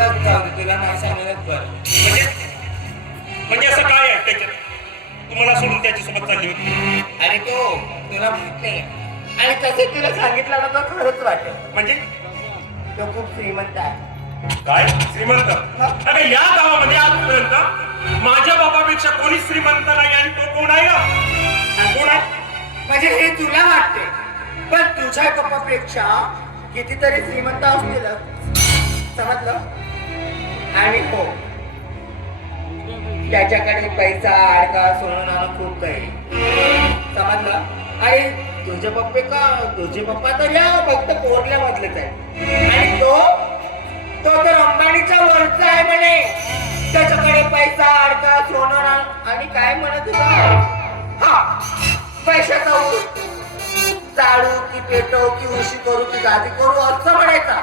तुलाच जाऊ दे, तुला नाही सांगण्यात बरं. म्हणजे असं काय आहे त्याच्यात? तुम्हाला सोडून त्याच्यासोबत चालली होती? अरे तो तुला माहित नाही आणि तसं तुला सांगितलं ना तर खरंच वाटत. म्हणजे तो खूप श्रीमंत आहे. काय श्रीमंत? अरे या गावामध्ये आजपर्यंत माझ्या बाबापेक्षा कोणी श्रीमंत नाही. आणि तो कोण आहे का? कोण आहे? म्हणजे हे तुला वाटते, पण तुझ्या पप्पापेक्षा कितीतरी श्रीमंत असतील, समजलं? आणि हो, त्याच्याकडे पैसा अडका सोनं नाणं खूप काही, समजलं? आणि तुझे पप्पा तर या फक्त पोरल्या मधलेच आहे. आणि तो तर अंबानीचा वरचा आहे म्हणे. त्याच्याकडे पैसा अडका सोनं नाणं आणि काय म्हणत होता? हा, पैशाचा चालू की पेटो की उशी करू की गादी करू असं म्हणायचा.